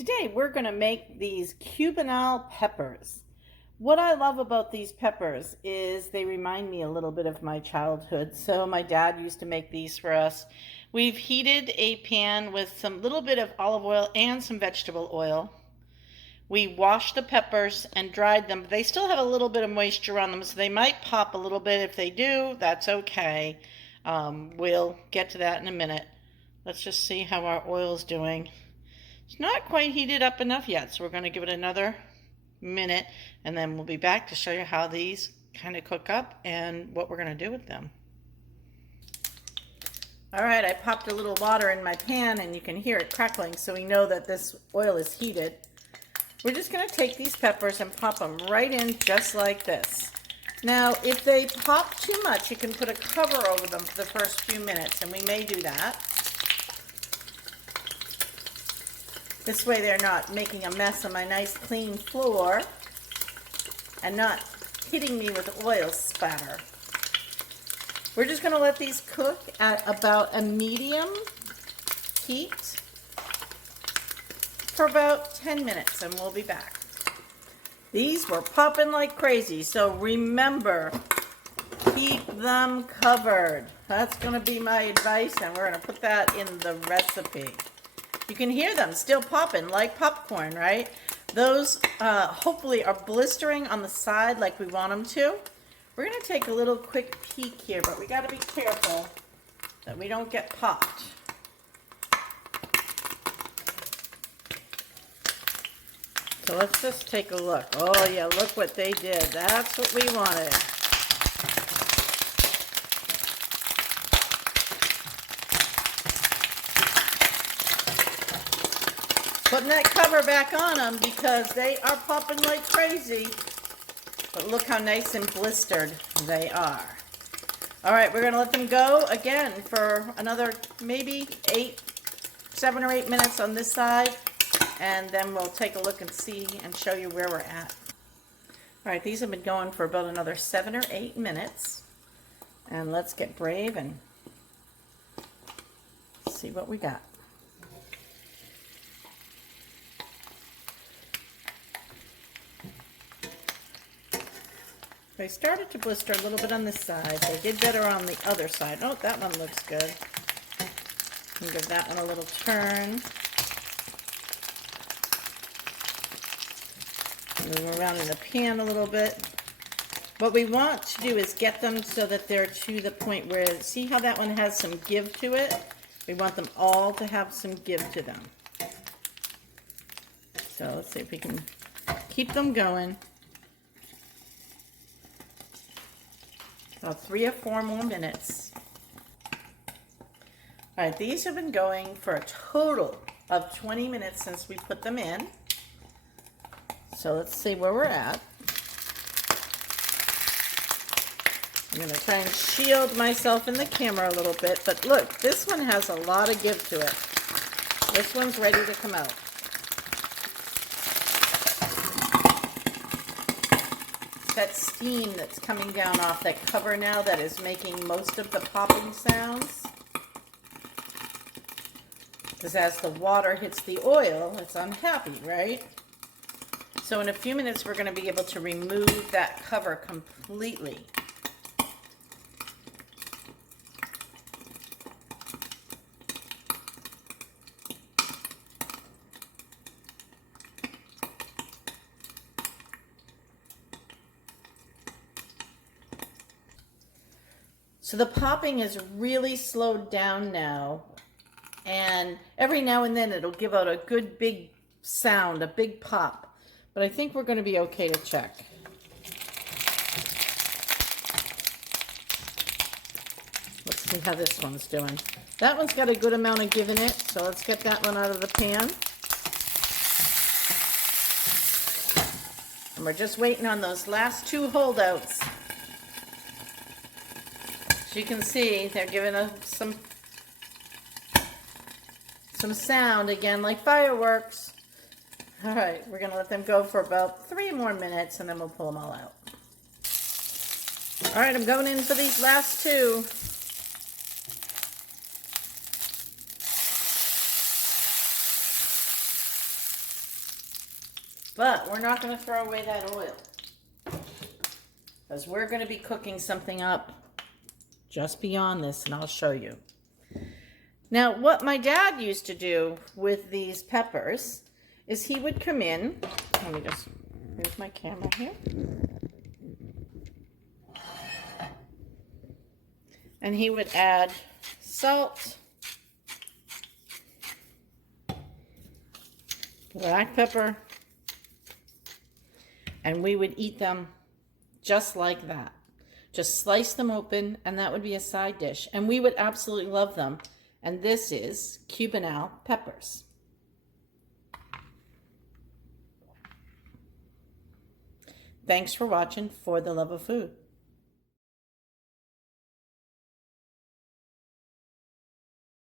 Today we're going to make these Cubanelle peppers. What I love about these peppers is they remind me a little bit of my childhood. So my dad used to make these for us. We've heated a pan with some little bit of olive oil and some vegetable oil. We washed the peppers and dried them. They still have a little bit of moisture on them, so they might pop a little bit. If they do, that's okay. We'll get to that in a minute. Let's just see how our oil's doing. It's not quite heated up enough yet, so we're going to give it another minute, and then we'll be back to show you how these kind of cook up and what we're going to do with them. All right, I popped a little water in my pan, and you can hear it crackling, so we know that this oil is heated. We're just going to take these peppers and pop them right in just like this. Now, if they pop too much, you can put a cover over them for the first few minutes, and we may do that. This way they're not making a mess on my nice clean floor and not hitting me with oil spatter. We're just going to let these cook at about a medium heat for about 10 minutes, and we'll be back. These were popping like crazy, so remember, keep them covered. That's going to be my advice, and we're going to put that in the recipe. You can hear them still popping like popcorn, right? Those hopefully are blistering on the side like we want them to. We're going to take a little quick peek here, but we got to be careful that we don't get popped. So let's just take a look. Oh yeah, look what they did. That's what we wanted. Putting that cover back on them because they are popping like crazy. But look how nice and blistered they are. All right, we're going to let them go again for another maybe 7 or 8 minutes on this side. And then we'll take a look and see and show you where we're at. All right, these have been going for about another 7 or 8 minutes. And let's get brave and see what we got. They started to blister a little bit on this side. They did better on the other side. Oh, that one looks good. I'll give that one a little turn. Move around in the pan a little bit. What we want to do is get them so that they're to the point where, see how that one has some give to it? We want them all to have some give to them. So let's see if we can keep them going. About 3 or 4 more minutes. All right, these have been going for a total of 20 minutes since we put them in. So let's see where we're at. I'm going to try and shield myself in the camera a little bit, but look, this one has a lot of give to it. This one's ready to come out. That steam that's coming down off that cover now that is making most of the popping sounds. Because as the water hits the oil, it's unhappy, right? So in a few minutes, we're going to be able to remove that cover completely. So the popping is really slowed down now, and every now and then it'll give out a good big sound, a big pop. But I think we're going to be okay to check. Let's see how this one's doing. That one's got a good amount of give in it, so let's get that one out of the pan. And we're just waiting on those last 2 holdouts. As you can see, they're giving us some sound again, like fireworks. All right, we're going to let them go for about 3 more minutes, and then we'll pull them all out. All right, I'm going in for these last 2. But we're not going to throw away that oil, because we're going to be cooking something up just beyond this, and I'll show you. Now, what my dad used to do with these peppers is he would come in, let me just, here's my camera here. And he would add salt, black pepper, and we would eat them just like that. Just slice them open, and that would be a side dish. And we would absolutely love them. And this is Cubanelle peppers. Thanks for watching For the Love of Food.